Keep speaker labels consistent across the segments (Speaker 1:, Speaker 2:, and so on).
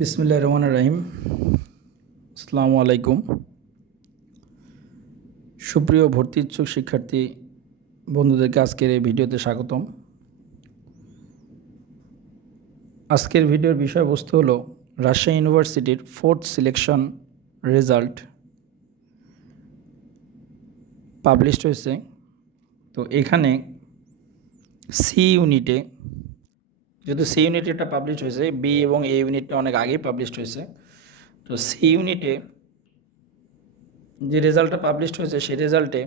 Speaker 1: বিসমিল্লাহ রহমান রাহিম। আসসালামু আলাইকুম। সুপ্রিয় ভর্তি ইচ্ছুক শিক্ষার্থী বন্ধুদেরকে আজকের এই ভিডিওতে স্বাগতম। আজকের ভিডিওর বিষয়বস্তু হলো রাজশাহী ইউনিভার্সিটির ফোর্থ সিলেকশন রেজাল্ট পাবলিশড হয়েছে। তো এখানে সি ইউনিটে যেহেতু সি ইউনিটে এটা পাবলিশ হয়েছে বি এবং এ ইউনিটটা অনেক আগেই পাবলিশড হয়েছে। তো সি ইউনিটে যে রেজাল্টটা পাবলিশড হয়েছে, সেই রেজাল্টে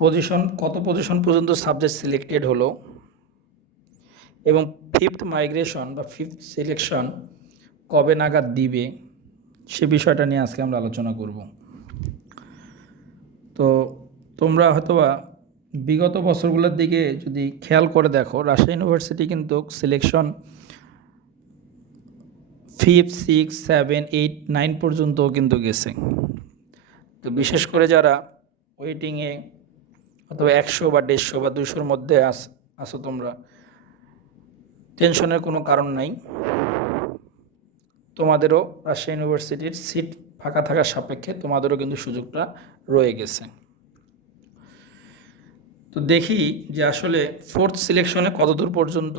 Speaker 1: পজিশন কত পজিশন পর্যন্ত সাবজেক্ট সিলেক্টেড হলো এবং ফিফথ মাইগ্রেশন বা ফিফথ সিলেকশন কবে নাগাদ দিবে, সে বিষয়টা নিয়ে আজকে আমরা আলোচনা করব। তো তোমরা হয়তোবা বিগত বছরগুলোর দিকে যদি খেয়াল করে দেখো, রাজশাহী ইউনিভার্সিটি কিন্তু selection fifth six seven eight nine পর্যন্ত কিন্তু গেছে। তো বিশেষ করে যারা ওয়েটিংয়ে অথবা একশো বা দেড়শো বা দুশোর মধ্যে আস আসো তোমরা টেনশনের কোনো কারণ নাই। তোমাদেরও রাজশাহী ইউনিভার্সিটির সিট ফাঁকা থাকার সাপেক্ষে তোমাদেরও কিন্তু সুযোগটা রয়ে গেছে। তো দেখি যে আসলে ফোর্থ সিলেকশনে কতদূর পর্যন্ত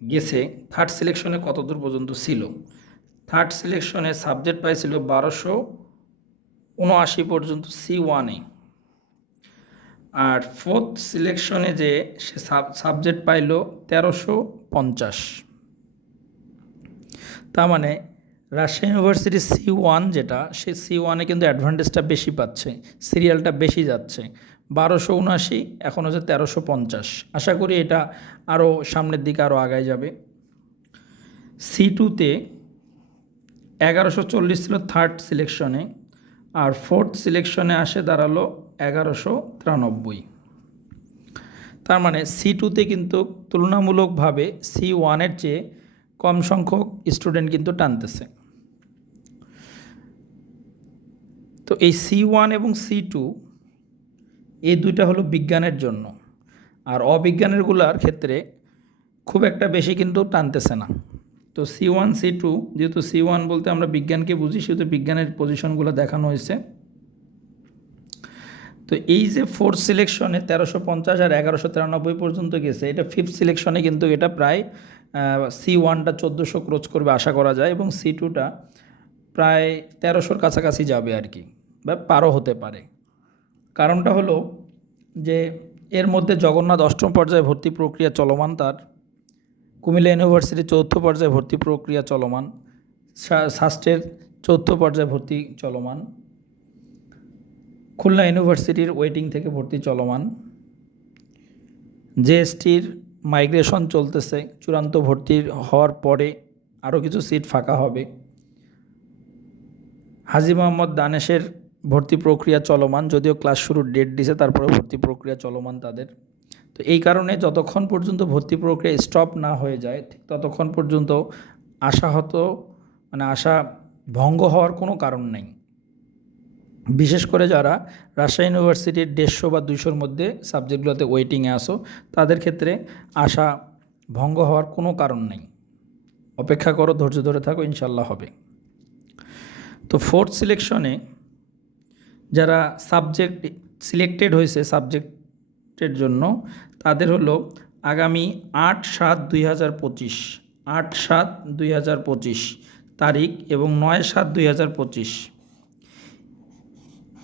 Speaker 1: গেছে থার্ড সিলেকশনে কতদূর পর্যন্ত ছিল? থার্ড সিলেকশনে সাবজেক্ট পাইছিল বারোশো উনআশি পর্যন্ত সি ওয়ানে আর ফোর্থ সিলেকশনে যে সে সাবজেক্ট পাইল তেরোশো পঞ্চাশ। তার মানে রাজশাহী ইউনিভার্সিটি সি ওয়ান যেটা, সে সি ওয়ানে কিন্তু অ্যাডভান্টেজটা বেশি পাচ্ছে সিরিয়ালটা বেশি যাচ্ছে। বারোশো উনআশি, এখন হচ্ছে তেরোশো পঞ্চাশ। আশা করি এটা আরও সামনের দিকে আরও আগায় যাবে। সি টুতে এগারোশো চল্লিশ ছিল থার্ড সিলেকশনে আর ফোর্থ সিলেকশনে আসে দাঁড়াল এগারোশো তিরানব্বই। তার মানে সি টুতে কিন্তু তুলনামূলকভাবে সি ওয়ানের চেয়ে কম সংখ্যক স্টুডেন্ট কিন্তু টানতেছে। তো এই সি ওয়ান এবং সি টু এই দুইটা হলো বিজ্ঞানের জন্য। আর অবিজ্ঞানেরগুলার ক্ষেত্রে খুব একটা বেশি কিন্তু টানতেছে না। তো সি ওয়ান সি টু যেহেতু সি ওয়ান বলতে আমরা বিজ্ঞানকে বুঝি, সেহেতু বিজ্ঞানের পজিশনগুলো দেখানো হয়েছে। তো এই যে ফোর্থ সিলেকশনে তেরোশো পঞ্চাশ আর এগারোশো তিরানব্বই পর্যন্ত গেছে, এটা ফিফথ সিলেকশনে কিন্তু এটা প্রায় সি ওয়ানটা চোদ্দোশো ক্রোচ করবে আশা করা যায় এবং সি টুটা প্রায় তেরোশোর কাছাকাছি যাবে আর কি, বা পারও হতে পারে। কারণটা হলো যে এর মধ্যে জগন্নাথ অষ্টম পর্যায়ে ভর্তি প্রক্রিয়া চলমান তার, কুমিল্লা ইউনিভার্সিটির চৌথ পর্যায়ে ভর্তি প্রক্রিয়া চলমান শাস্ত্রের চৌথ পর্যায়ে ভর্তি চলমান, খুলনা ইউনিভার্সিটির ওয়েটিং থেকে ভর্তি চলমান, জেএসটির মাইগ্রেশন চলতেছে, চূড়ান্ত ভর্তির হওয়ার পরে আরও কিছু সিট ফাঁকা হবে। হাজি মোহাম্মদ দানেশের ভর্তি প্রক্রিয়া চলমান, যদিও ক্লাস শুরুর ডেট দিছে তারপরে ভর্তি প্রক্রিয়া চলমান তাদের। তো এই কারণে যতক্ষণ পর্যন্ত ভর্তি প্রক্রিয়া স্টপ না হয়ে যায়, ঠিক ততক্ষণ পর্যন্ত আশাহত মানে আশা ভঙ্গ হওয়ার কোনো কারণ নেই। বিশেষ করে যারা রাজশাহী ইউনিভার্সিটির দেড়শো বা দুইশোর মধ্যে সাবজেক্টগুলোতে ওয়েটিংয়ে আসো তাদের ক্ষেত্রে আশা ভঙ্গ হওয়ার কোনো কারণ নেই। অপেক্ষা করো, ধৈর্য ধরে থাকো, ইনশাল্লাহ হবে। তো ফোর্থ সিলেকশনে যারা সাবজেক্ট সিলেক্টেড হয়েছে সাবজেক্টের জন্য, তাদের হলো আগামী আট সাত দুই হাজার পঁচিশ, আট সাত দুই হাজার পঁচিশ তারিখ এবং নয় সাত দুই হাজার পঁচিশ।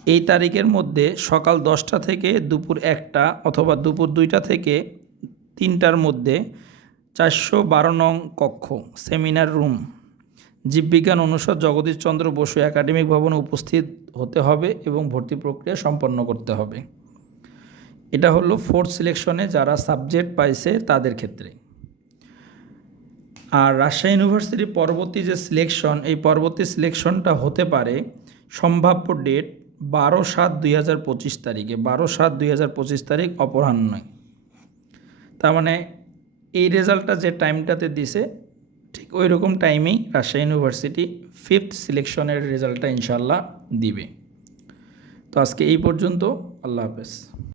Speaker 1: এই তারিখের মধ্যে সকাল দশটা থেকে দুপুর একটা অথবা দুপুর দুইটা থেকে তিনটার মধ্যে চারশো বারো নং কক্ষ সেমিনার রুম জীববিজ্ঞান অনুষদ জগদীশচন্দ্র বসু একাডেমিক ভবনে উপস্থিত হতে হবে এবং ভর্তি প্রক্রিয়া সম্পন্ন করতে হবে। এটা হলো ফোর্থ সিলেকশনে যারা সাবজেক্ট পাইছে তাদের ক্ষেত্রে। আর রাজশাহী ইউনিভার্সিটির পরবর্তী যে সিলেকশন, এই পরবর্তী সিলেকশনটা হতে পারে সম্ভাব্য ডেট বারো সাত দুই হাজার পঁচিশ তারিখে। বারো সাত দুই হাজার পঁচিশ তারিখ অপরাহ্নয় তার মানে এই রেজাল্টটা যে টাইমটাতে দিছে ঠিক ওই রকম টাইমেই রাজশাহী ইউনিভার্সিটি ফিফথ সিলেকশনের রেজাল্টটা ইনশাল্লাহ দিবে। তো আজকে এই পর্যন্ত, আল্লাহ হাফেজ।